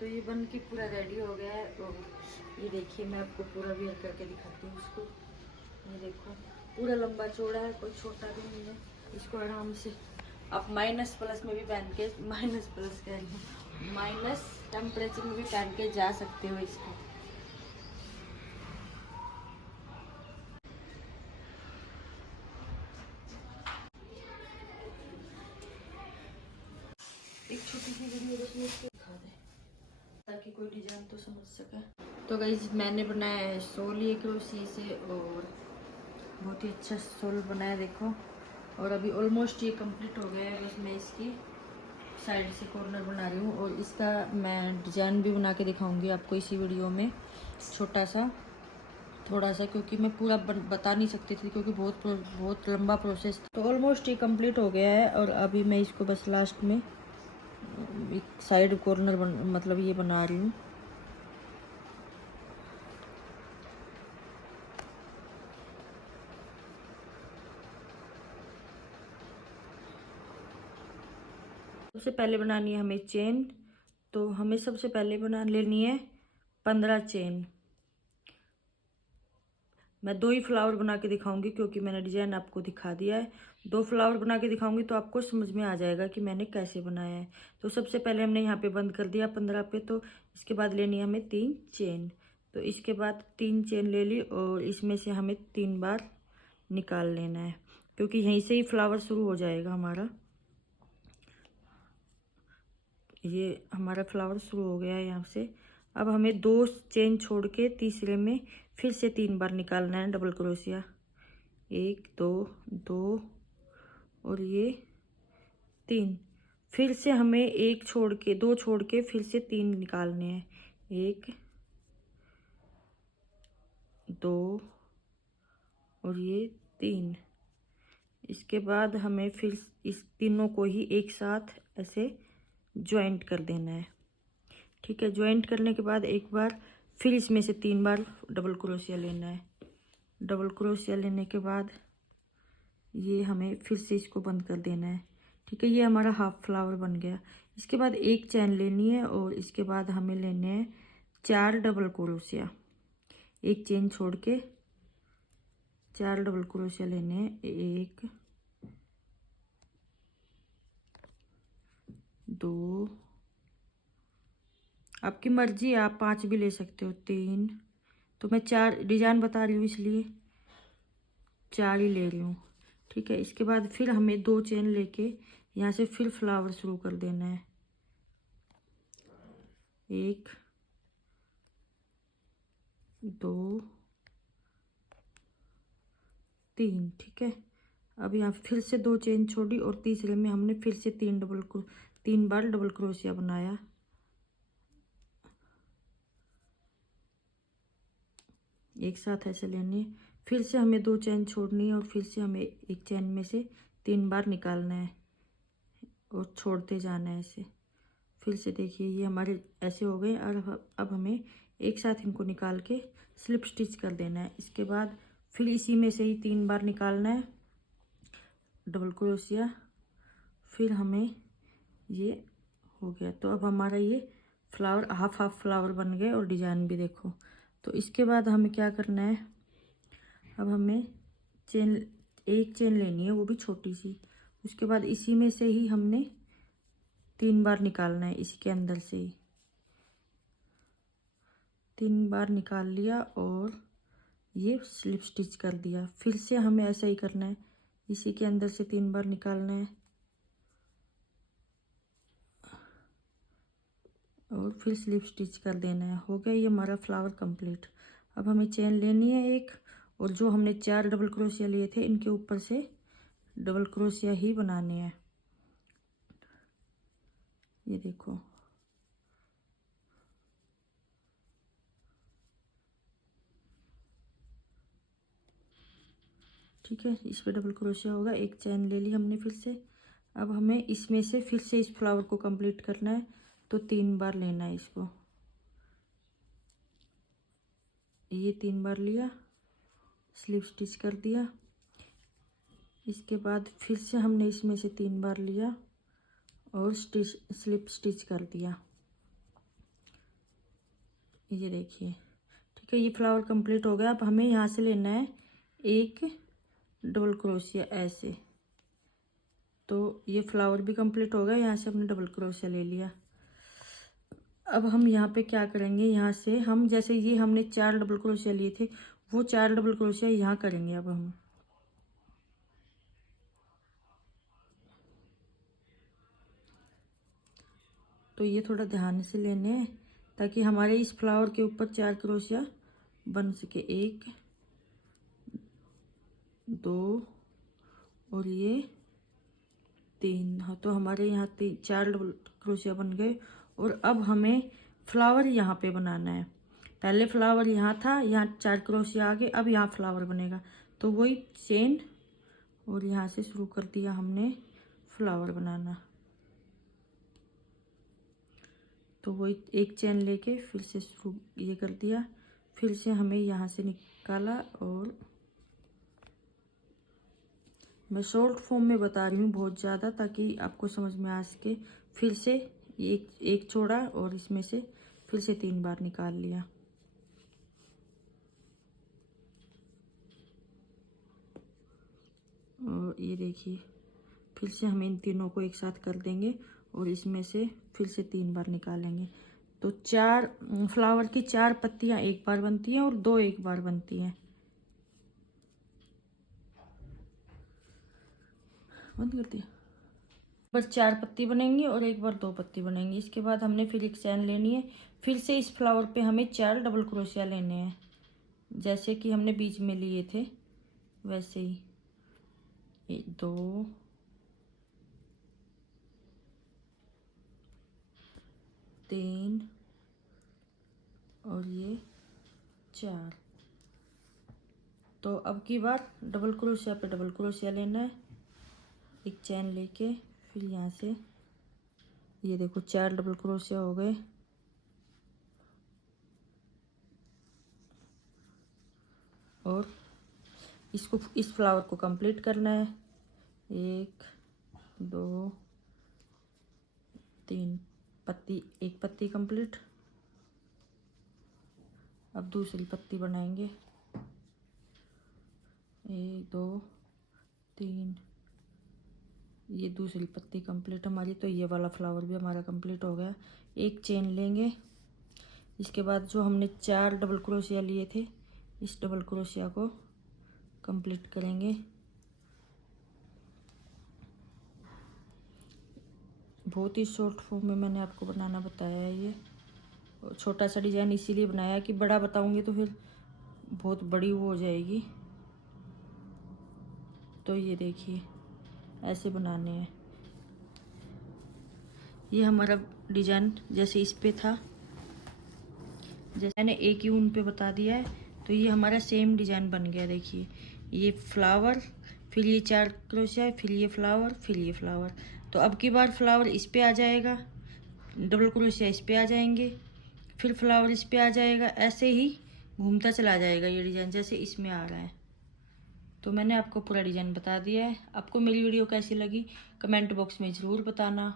तो ये बन के पूरा रेडी हो गया है। और ये देखिए, मैं आपको पूरा वेयर करके दिखाती हूँ इसको। ये देखो, पूरा लंबा चौड़ा है, कोई छोटा भी नहीं है। इसको आराम से आप माइनस प्लस में भी पहन के, माइनस प्लस कह रही हूँ, माइनस टेम्परेचर में भी पहन के जा सकते हो इसको। एक छोटी सी वीडियो बस मैं इसको दिखा दे ताकि कोई डिजाइन तो समझ सके। तो गाइस, मैंने बनाया है शॉल ये क्रोशिया से, और बहुत ही अच्छा शॉल बनाया देखो। और अभी ऑलमोस्ट ये कंप्लीट हो गया है। बस मैं इसकी साइड से कॉर्नर बना रही हूँ, और इसका मैं डिज़ाइन भी बना के दिखाऊंगी आपको इसी वीडियो में, छोटा सा थोड़ा सा, क्योंकि मैं पूरा बता नहीं सकती थी, क्योंकि बहुत लंबा प्रोसेस था। तो ऑलमोस्ट ये कंप्लीट हो गया है, और अभी मैं इसको बस लास्ट में एक साइड कॉर्नर मतलब ये बना रही हूँ। सबसे पहले बनानी है हमें चेन। तो हमें सबसे पहले बना लेनी है 15 चेन। मैं 2 ही फ्लावर बना के दिखाऊंगी, क्योंकि मैंने डिजाइन आपको दिखा दिया है। 2 फ्लावर बना के दिखाऊंगी तो आपको समझ में आ जाएगा कि मैंने कैसे बनाया है। तो सबसे पहले हमने यहाँ पे बंद कर दिया 15 पे। तो इसके बाद लेनी है हमें 3 चेन। तो इसके बाद 3 चेन ले ली, और इसमें से हमें 3 बार निकाल लेना है, क्योंकि यहीं से ही फ्लावर शुरू हो जाएगा हमारा। ये हमारा फ्लावर शुरू हो गया है यहाँ से। अब हमें 2 चेन छोड़ के तीसरे में फिर से 3 बार निकालना है डबल क्रोशिया। 1 2 2 और ये 3। फिर से हमें 1 छोड़ के 2 छोड़ के फिर से 3 निकालने हैं। 1 2 और ये 3। इसके बाद हमें फिर इस तीनों को ही एक साथ ऐसे ज्वाइंट कर देना है। ठीक है, ज्वाइंट करने के बाद एक बार फिर इसमें से 3 बार डबल क्रोशिया लेना है। डबल क्रोशिया लेने के बाद ये हमें फिर से इसको बंद कर देना है। ठीक है, ये हमारा हाफ फ्लावर बन गया। इसके बाद एक चैन लेनी है, और इसके बाद हमें लेने हैं 4 डबल क्रोशिया। एक चेन छोड़ के 4 डबल क्रोशिया लेने हैं। 1 2, आपकी मर्जी, आप 5 भी ले सकते हो। 3, तो मैं 4 डिजाइन बता रही हूँ इसलिए 4 ही ले रही हूँ। ठीक है, इसके बाद फिर हमें 2 चेन लेके यहाँ से फिर फ्लावर शुरू कर देना है। 1 2 3। ठीक है, अब यहाँ फिर से 2 चेन छोड़ी, और तीसरे में हमने फिर से 3 बार डबल क्रोशिया बनाया। एक साथ ऐसे लेनी है। फिर से हमें 2 चेन छोड़नी है, और फिर से हमें एक चेन में से 3 बार निकालना है, और छोड़ते जाना है ऐसे। फिर से देखिए, ये हमारे ऐसे हो गए। और अब हमें एक साथ इनको निकाल के स्लिप स्टिच कर देना है। इसके बाद फिर इसी में से ही 3 बार निकालना है डबल क्रोशिया। फिर हमें ये हो गया। तो अब हमारा ये फ्लावर हाफ फ्लावर बन गए, और डिजाइन भी देखो। तो इसके बाद हमें क्या करना है, अब हमें एक चेन लेनी है, वो भी छोटी सी। उसके बाद इसी में से ही हमने 3 बार निकालना है, इसके अंदर से ही 3 बार निकाल लिया, और ये स्लिप स्टिच कर दिया। फिर से हमें ऐसा ही करना है, इसी के अंदर से 3 बार निकालना है, और फिर स्लिप स्टिच कर देना है। हो गया ये हमारा फ्लावर कंप्लीट। अब हमें चेन लेनी है एक, और जो हमने 4 डबल क्रोशिया लिए थे इनके ऊपर से डबल क्रोशिया ही बनाने हैं। ये देखो, ठीक है, इस पे डबल क्रोशिया होगा। एक चैन ले ली हमने फिर से। अब हमें इसमें से फिर से इस फ्लावर को कंप्लीट करना है, तो 3 बार लेना है इसको। ये 3 बार लिया, स्लिप स्टिच कर दिया। इसके बाद फिर से हमने इसमें से 3 बार लिया, और स्लिप स्टिच कर दिया। ये देखिए, ठीक है, ये फ्लावर कंप्लीट हो गया। अब हमें यहाँ से लेना है एक डबल क्रोशिया ऐसे। तो ये फ्लावर भी कंप्लीट हो गया, यहाँ से हमने डबल क्रोशिया ले लिया। अब हम यहाँ पे क्या करेंगे, यहाँ से हम जैसे ये हमने 4 डबल क्रोशिया लिए थे, वो 4 डबल क्रोशिया यहाँ करेंगे। अब हम तो ये थोड़ा ध्यान से लेने हैं ताकि हमारे इस फ्लावर के ऊपर 4 क्रोशिया बन सके। 1 2 और ये 3। हाँ, तो हमारे यहाँ 4 डबल क्रोशिया बन गए। और अब हमें फ्लावर यहाँ पे बनाना है। पहले फ्लावर यहाँ था, यहाँ 4 क्रोशिया आ गए, अब यहाँ फ्लावर बनेगा। तो वही चेन और यहाँ से शुरू कर दिया हमने फ्लावर बनाना। तो वही एक चेन लेके फिर से शुरू ये कर दिया, फिर से हमें यहाँ से निकाला। और मैं शॉर्ट फॉर्म में बता रही हूँ बहुत ज़्यादा, ताकि आपको समझ में आ सके। फिर से एक छोड़ा और इसमें से फिर से 3 बार निकाल लिया। और ये देखिए, फिर से हम इन तीनों को एक साथ कर देंगे और इसमें से फिर से 3 बार निकालेंगे। तो 4 फ्लावर की 4 पत्तियां एक बार बनती हैं और 2 एक बार बनती हैं। बंद कर दिया। पर 4 पत्ती बनेंगी और एक बार 2 पत्ती बनेंगी। इसके बाद हमने फिर एक चैन लेनी है। फिर से इस फ्लावर पे हमें 4 डबल क्रोशिया लेने हैं, जैसे कि हमने बीच में लिए थे वैसे ही। 2 3 और ये 4। तो अब की बार डबल क्रोशिया पे डबल क्रोशिया लेना है, एक चैन लेके फिर यहाँ से ये देखो 4 डबल क्रोशिया हो गए। और इसको इस फ्लावर को कंप्लीट करना है। 1 2 3 पत्ती, एक पत्ती कंप्लीट। अब दूसरी पत्ती बनाएंगे। 1 2 3, ये दूसरी पत्ती कंप्लीट हमारी। तो ये वाला फ्लावर भी हमारा कंप्लीट हो गया। एक चेन लेंगे। इसके बाद जो हमने 4 डबल क्रोशिया लिए थे, इस डबल क्रोशिया को कंप्लीट करेंगे। बहुत ही शॉर्ट फॉर्म में मैंने आपको बनाना बताया है। ये छोटा सा डिज़ाइन इसीलिए बनाया कि बड़ा बताऊंगी तो फिर बहुत बड़ी वो हो जाएगी। तो ये देखिए, ऐसे बनाने हैं। ये हमारा डिज़ाइन जैसे इस पे था, जैसे मैंने एक ही ऊन पे बता दिया है, तो ये हमारा सेम डिज़ाइन बन गया। देखिए, ये फ्लावर, फिर ये 4 क्रोशिया, फिर ये फ्लावर, फिर ये फ्लावर। तो अब की बार फ्लावर इस पे आ जाएगा, डबल क्रोशिया इस पे आ जाएंगे, फिर फ्लावर इस पे आ जाएगा। ऐसे ही घूमता चला जाएगा ये डिज़ाइन, जैसे इसमें आ रहा है। तो मैंने आपको पूरा डिज़ाइन बता दिया है। आपको मेरी वीडियो कैसी लगी कमेंट बॉक्स में ज़रूर बताना।